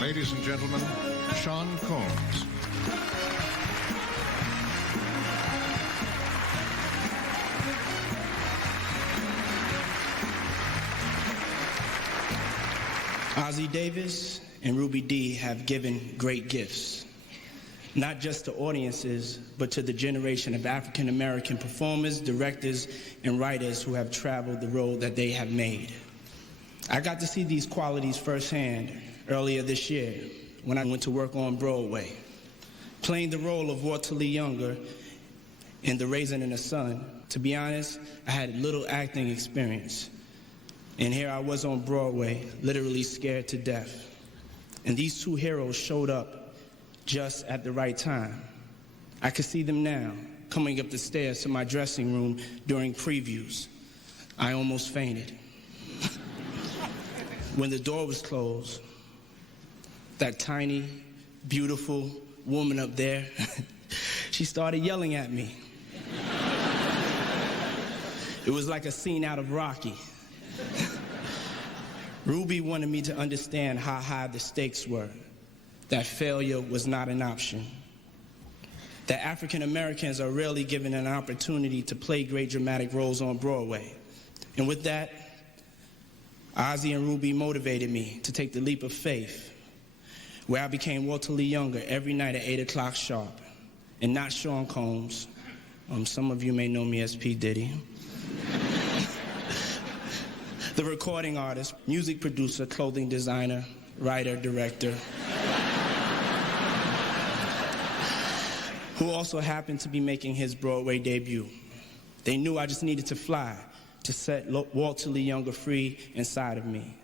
Ladies and gentlemen, Sean Combs. Ossie Davis and Ruby Dee have given great gifts, not just to audiences, but to the generation of African-American performers, directors, and writers who have traveled the road that they have made. I got to see these qualities firsthand earlier this year when I went to work on Broadway, playing the role of Walter Lee Younger in The Raisin in the Sun. To be honest, I had little acting experience. And here I was on Broadway, literally scared to death. And these two heroes showed up just at the right time. I could see them now, coming up the stairs to my dressing room during previews. I almost fainted. When the door was closed, that tiny, beautiful woman up there, she started yelling at me. It was like a scene out of Rocky. Ruby wanted me to understand how high the stakes were, that failure was not an option, that African Americans are rarely given an opportunity to play great dramatic roles on Broadway. And with that, Ossie and Ruby motivated me to take the leap of faith, where I became Walter Lee Younger every night at 8 o'clock sharp, and not Sean Combs. Some of you may know me as P. Diddy. The recording artist, music producer, clothing designer, writer, director, who also happened to be making his Broadway debut. They knew I just needed to fly to set Walter Lee Younger free inside of me.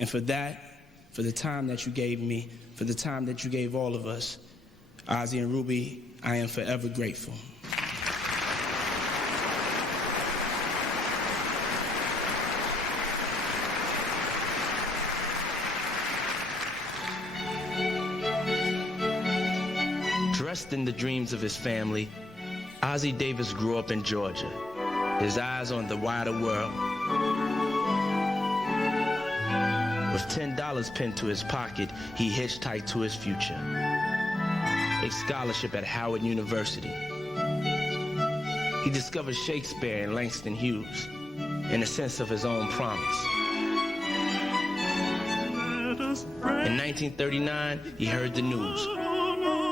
And for that, for the time that you gave me, for the time that you gave all of us, Ossie and Ruby, I am forever grateful. Dressed in the dreams of his family, Ossie Davis grew up in Georgia, his eyes on the wider world. With $10 pinned to his pocket, he hitchhiked to his future. A scholarship at Howard University. He discovered Shakespeare and Langston Hughes, in a sense of his own promise. In 1939, he heard the news.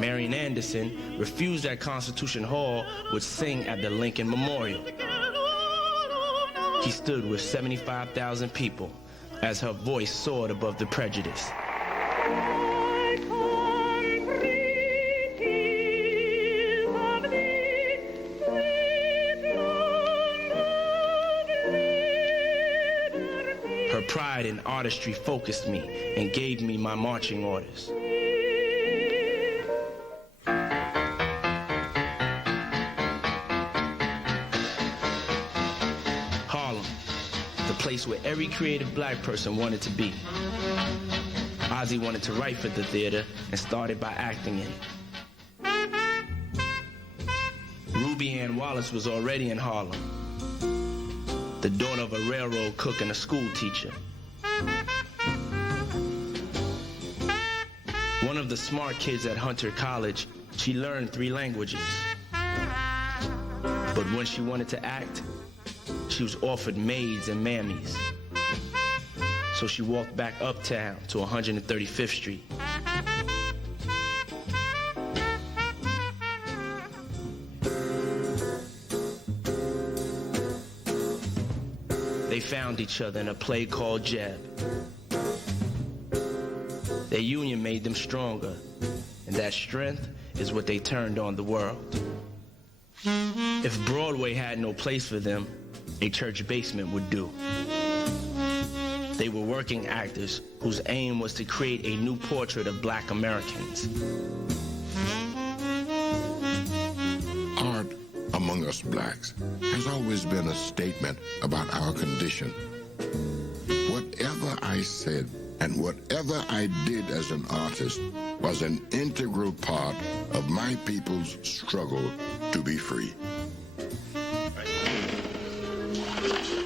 Marian Anderson, refused at Constitution Hall, would sing at the Lincoln Memorial. He stood with 75,000 people as her voice soared above the prejudice. Her pride and artistry focused me and gave me my marching orders. Place where every creative black person wanted to be. Ossie wanted to write for the theater and started by acting in it. Ruby Ann Wallace was already in Harlem, the daughter of a railroad cook and a school teacher. One of the smart kids at Hunter College, she learned 3 languages. But when she wanted to act, she was offered maids and mammies. So she walked back uptown to 135th Street. They found each other in a play called Jeb. Their union made them stronger, and that strength is what they turned on the world. If Broadway had no place for them, a church basement would do. They were working actors whose aim was to create a new portrait of black Americans. Art among us blacks has always been a statement about our condition. Whatever I said and whatever I did as an artist was an integral part of my people's struggle to be free.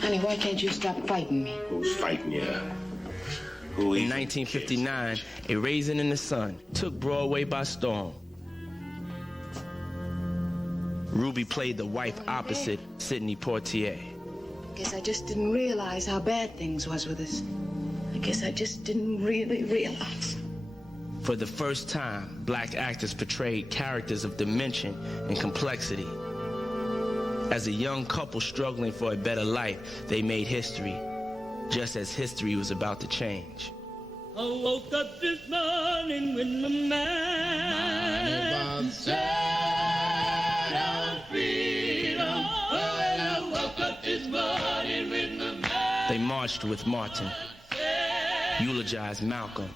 Honey, why can't you stop fighting me? Who's fighting you? In 1959, A Raisin in the Sun took Broadway by storm. Ruby played the wife opposite Sidney Poitier. Guess I just didn't realize how bad things was with us. I guess I just didn't really realize. For the first time, black actors portrayed characters of dimension and complexity. As a young couple struggling for a better life, they made history, just as history was about to change. I woke up this morning with my mind set on freedom. Oh, and I woke up this morning with my mind. They marched with Martin, eulogized Malcolm,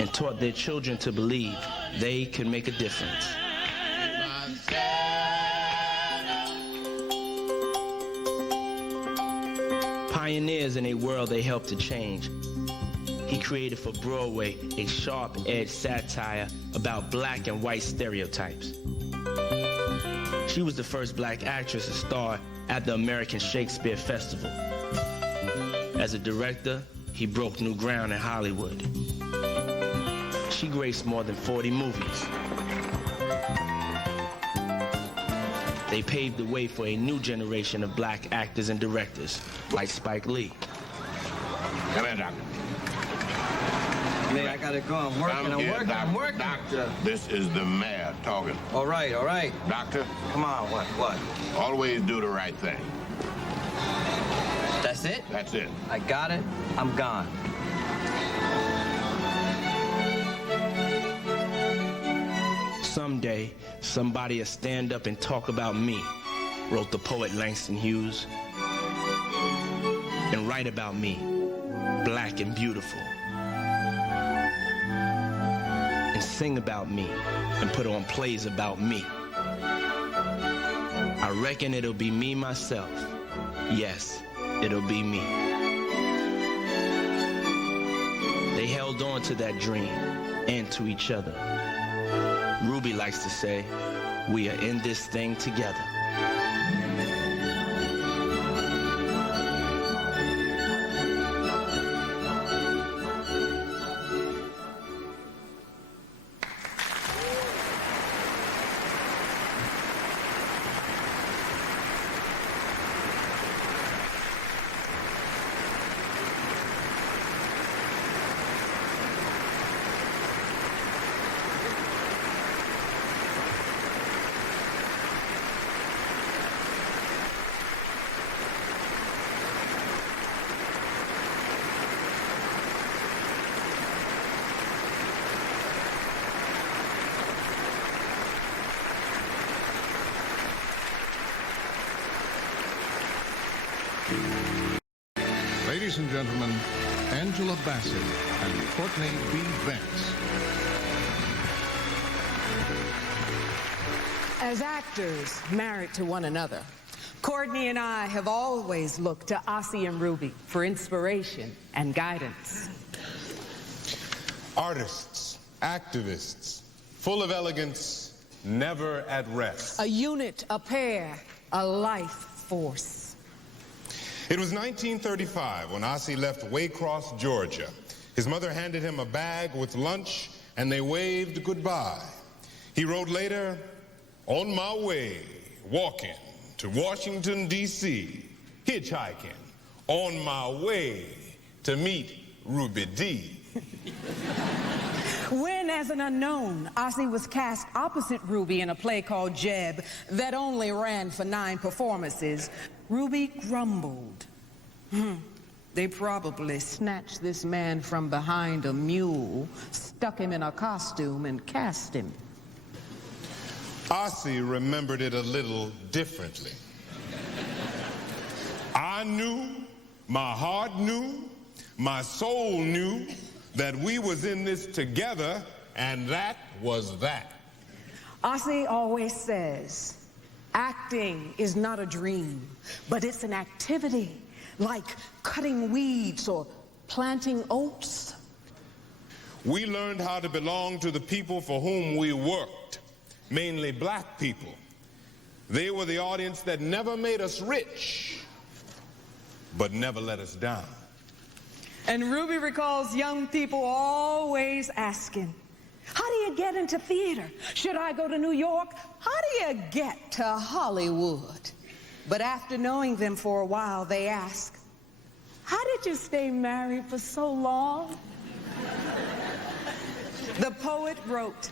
and taught their children to believe they could make a difference. Pioneers in a world they helped to change. He created for Broadway a sharp-edged satire about black and white stereotypes. She was the first black actress to star at the American Shakespeare Festival. As a director, he broke new ground in Hollywood. She graced more than 40 movies. They paved the way for a new generation of black actors and directors, like Spike Lee. Come here, doctor. Man, I gotta go. I'm working. Doctor, this is the mayor talking. All right. Doctor, Come on, what? always do the right thing. That's it? That's it. I got it. I'm gone. Someday, somebody will stand up and talk about me, wrote the poet Langston Hughes, and write about me, black and beautiful, and sing about me, and put on plays about me. I reckon it'll be me myself. Yes, it'll be me. They held on to that dream and to each other. Ruby likes to say, we are in this thing together. Ladies and gentlemen, Angela Bassett and Courtney B. Vance. As actors married to one another, Courtney and I have always looked to Ossie and Ruby for inspiration and guidance. Artists, activists, full of elegance, never at rest. A unit, a pair, a life force. It was 1935 when Ossie left Waycross, Georgia. His mother handed him a bag with lunch, and they waved goodbye. He wrote later, on my way, walking to Washington, D.C., hitchhiking, on my way to meet Ruby D. When, as an unknown, Ossie was cast opposite Ruby in a play called Jeb that only ran for 9 performances, Ruby grumbled. They probably snatched this man from behind a mule, stuck him in a costume, and cast him. Ossie remembered it a little differently. I knew, my heart knew, my soul knew that we was in this together, and that was that. Ossie always says, acting is not a dream, but it's an activity, like cutting weeds or planting oats. We learned how to belong to the people for whom we worked, mainly black people. They were the audience that never made us rich, but never let us down. And Ruby recalls young people always asking, how do you get into theater? Should I go to New York? How do you get to Hollywood? But after knowing them for a while, they ask, how did you stay married for so long? The poet wrote,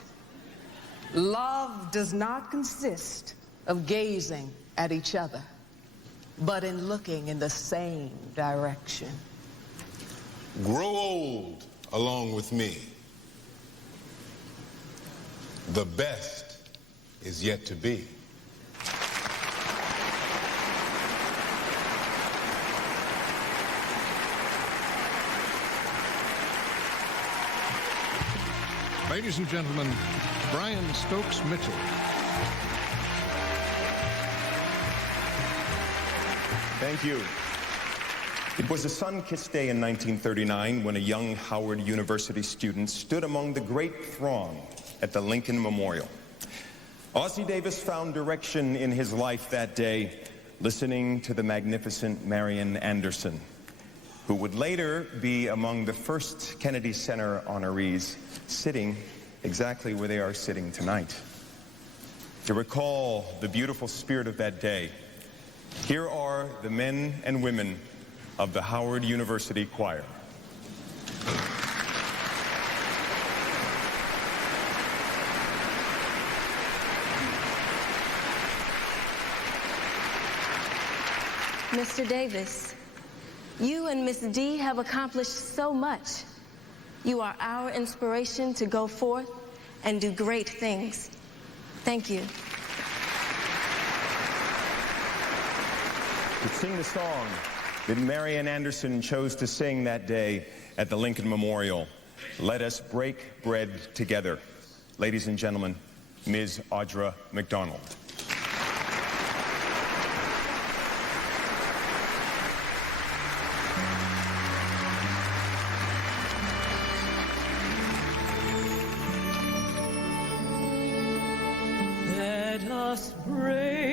love does not consist of gazing at each other, but in looking in the same direction. Grow old along with me. The best is yet to be. Ladies and gentlemen, Brian Stokes Mitchell. Thank you. It was a sun-kissed day in 1939 when a young Howard University student stood among the great throng at the Lincoln Memorial. Ossie Davis found direction in his life that day, listening to the magnificent Marian Anderson, who would later be among the first Kennedy Center honorees, sitting exactly where they are sitting tonight. To recall the beautiful spirit of that day, here are the men and women of the Howard University Choir. Mr. Davis, you and Miss D have accomplished so much. You are our inspiration to go forth and do great things. Thank you. To sing the song that Marian Anderson chose to sing that day at the Lincoln Memorial, Let Us Break Bread Together. Ladies and gentlemen, Ms. Audra McDonald. Let us break